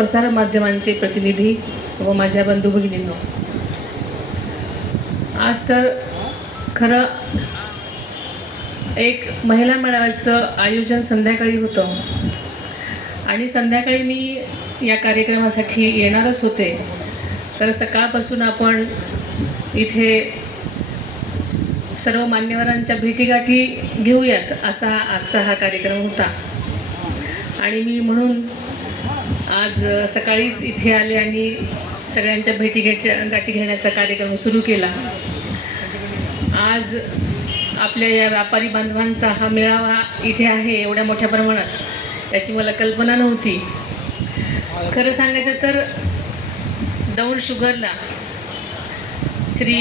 प्रसार माध्यमांचे प्रतिनिधी व माझ्या बंधू भगिनींनो आज तर खरं एक महिला मेळाव्याचं आयोजन संध्याकाळी होतं. आणि संध्याकाळी मी या कार्यक्रमासाठी येणारच होते. तर सकाळपासून आपण इथे सर्व मान्यवरांच्या भेटीगाठी घेऊयात असा आजचा हा कार्यक्रम होता. आणि मी म्हणून आज सकाळीच इथे आले आणि सगळ्यांच्या भेटी घेट गाठी घेण्याचा कार्यक्रम सुरू केला. आज आपल्या या व्यापारी बांधवांचा हा मेळावा इथे आहे एवढ्या मोठ्या प्रमाणात. याची मला कल्पना नव्हती. खरं सांगायचं तर दौंड शुगरला श्री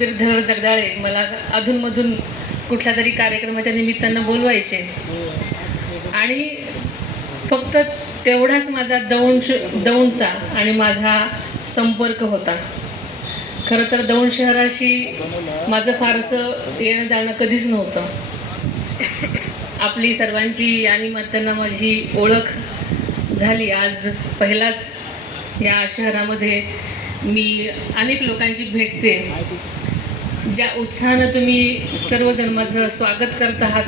गिरधर जगदाळे मला अधूनमधून कुठल्या तरी कार्यक्रमाच्या निमित्तानं बोलवायचे. आणि फक्त तेवढाच माझा दौंड श- दौंडचा आणि माझा संपर्क होता. खरं तर दौंड शहराशी माझं फारसं येणं जाणं कधीच नव्हतं. आपली सर्वांची आणि निमित्तानं माझी ओळख झाली. आज पहिलाच या शहरामध्ये मी अनेक लोकांशी भेटते ज्या उत्साहानं तुम्ही सर्वजण माझं स्वागत करत आहात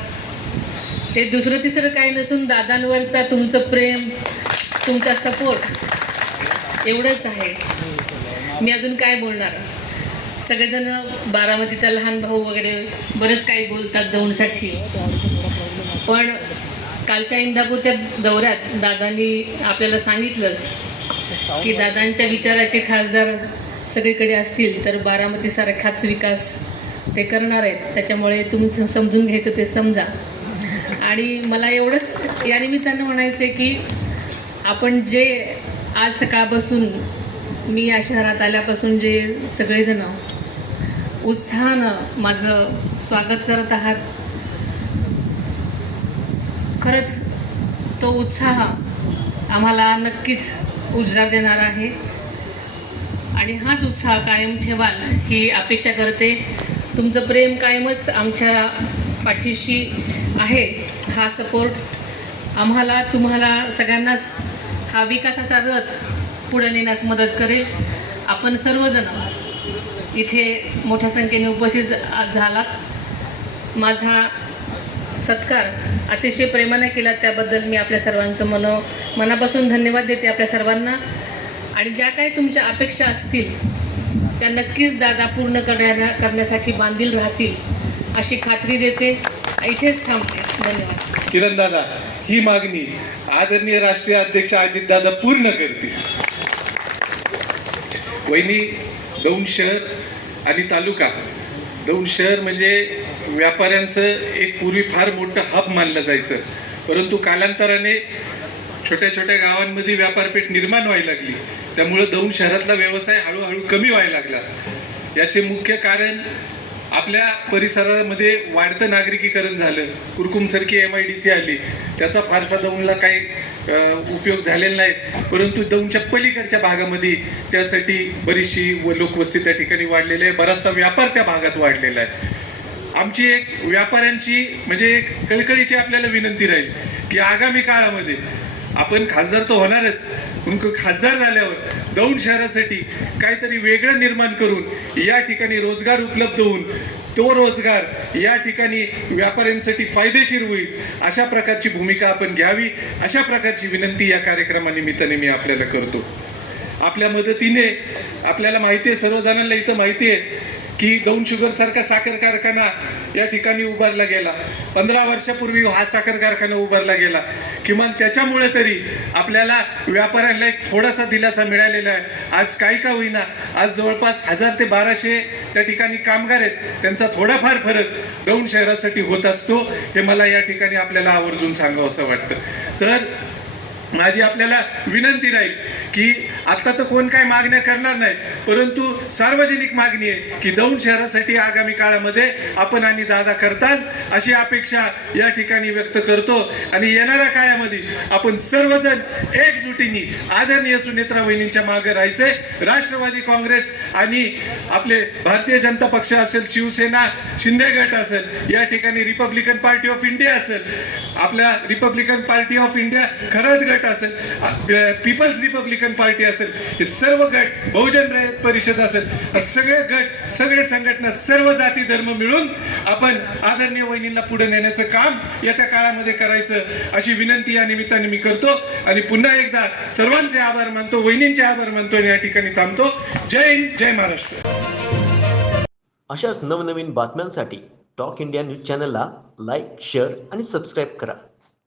ते दुसरं तिसरं काही नसून दादांवरचा तुमचं प्रेम तुमचा सपोर्ट एवढंच आहे. मी अजून काय बोलणार? सगळेजण बारामतीचा लहान भाऊ वगैरे बरंच काही बोलतात दौंडसाठी. पण कालच्या इंदापूरच्या दौऱ्यात दादांनी आपल्याला सांगितलंच की दादांच्या विचाराचे खासदार सगळीकडे असतील तर बारामतीसारखाच विकास ते करणार आहेत. त्याच्यामुळे तुम्ही समजून घ्यायचं ते समजा. आणि मला एवढंच या निमित्तानं म्हणायचं आहे की आपण जे आज सकाळपासून मी या शहरात आल्यापासून जे सगळेजण उत्साहानं माझं स्वागत करत आहात खरंच तो उत्साह आम्हाला नक्कीच ऊर्जा देणार आहे. आणि हाच उत्साह कायम ठेवाल ही अपेक्षा करते. तुमचं प्रेम कायमच आमच्या पाठीशी आहे हा सपोर्ट आम्हाला तुम्हाला सगळ्यांनाच हा विकासाचा रथ पुढे नेण्यास मदत करेल. आपण सर्वजण इथे मोठ्या संख्येने उपस्थित झालात. माझा सत्कार अतिशय प्रेमाने केला त्याबद्दल मी आपल्या सर्वांचं मनो मनापासून धन्यवाद देते आपल्या सर्वांना. आणि ज्या काही तुमच्या अपेक्षा असतील त्या नक्कीच दादा पूर्ण करण्या करण्यासाठी बांधील राहतील अशी खात्री देते. इथेच थांबते धन्यवाद. किरण दादा ही मागणी आदरणीय राष्ट्रीय अध्यक्ष अजितदादा पूर्ण करतील. वहिनी दौंड शहर आणि तालुका. दौंड शहर म्हणजे व्यापाऱ्यांचं एक पूर्वी फार मोठं हब मानलं जायचं. परंतु कालांतराने छोट्या छोट्या गावांमध्ये व्यापारपेठ निर्माण व्हायला लागली. त्यामुळं दौंड शहरातला व्यवसाय हळूहळू कमी व्हायला लागला. याचे मुख्य कारण आपल्या परिसरामध्ये वाढतं नागरिकीकरण झालं. कुरकुमसारखी एम आय डी सी आली. त्याचा फारसा दौंडला काही उपयोग झालेला नाही. परंतु दौंडच्या पलीकडच्या भागामध्ये त्यासाठी बरीचशी व लोकवस्ती त्या ठिकाणी वाढलेली आहे. बराचसा व्यापार त्या भागात वाढलेला आहे. आमची एक व्यापाऱ्यांची म्हणजे एक कळकळीची आपल्याला विनंती राहील की आगामी काळामध्ये आपण खासदार तो होणारच. पण खासदार झाल्यावर दौंड शहरासाठी काहीतरी वेगळं निर्माण करून या ठिकाणी रोजगार उपलब्ध होऊन तो रोजगार या ठिकाणी व्यापाऱ्यांसाठी फायदेशीर होईल अशा प्रकारची भूमिका आपण घ्यावी अशा प्रकारची विनंती या कार्यक्रमानिमित्ताने मी आपल्याला करतो. आपल्या मदतीने आपल्याला माहिती आहे सर्वजणांना इथं माहिती आहे. की गौन शुगर सारखा साखर कारखाना या ठिकाणी उभारला गेला. पंधरा वर्षापूर्वी हा साखर कारखाना उभारला गेला. किमान त्याच्यामुळे तरी आपल्याला व्यापाऱ्यांना एक थोडासा दिलासा मिळालेला आहे. आज काही का होईना आज जवळपास हजार ते बाराशे त्या ठिकाणी कामगार आहेत. त्यांचा थोडाफार फरक दौंड शहरासाठी होत असतो हे मला या ठिकाणी आपल्याला आवर्जून सांगावं असं वाटतं. तर माझी आपल्याला विनंती राहील की आता तर कोण काय मागण्या करणार नाही परंतु सार्वजनिक मागणी आहे की दौंड शहरासाठी आगामी काळामध्ये आपण आणि दादा करतात अशी अपेक्षा या ठिकाणी व्यक्त करतो. आणि येणाऱ्या काळामध्ये आपण सर्वजण एकजुटीने आदरणीय सुनेत्रा वहिनींच्या मागे राहायचंय. राष्ट्रवादी काँग्रेस आणि आपले भारतीय जनता पक्ष असेल शिवसेना शिंदे गट असेल या ठिकाणी रिपब्लिकन पार्टी ऑफ इंडिया असेल आपल्या रिपब्लिकन पार्टी ऑफ इंडिया खरंच गट असेल पीपल्स रिपब्लिकन पार्टी असेल हे सर्व गट बहुजन रयत परिषद असेल सगळे गट सगळे संघटना सर्व जाती धर्म मिळून आपण आदरणीय वहिनींना पुढे नेण्याचं काम येत्या काळामध्ये करायचं अशी विनंती या निमित्ताने मी करतो. आणि पुन्हा एकदा सर्वांचे आभार मानतो वहिनींचे आभार मानतो आणि या ठिकाणी थांबतो. जय हिंद जय महाराष्ट्र. अशाच नवनवीन बातम्यांसाठी टॉक इंडिया न्यूज चॅनलला लाईक शेअर आणि सबस्क्राईब करा.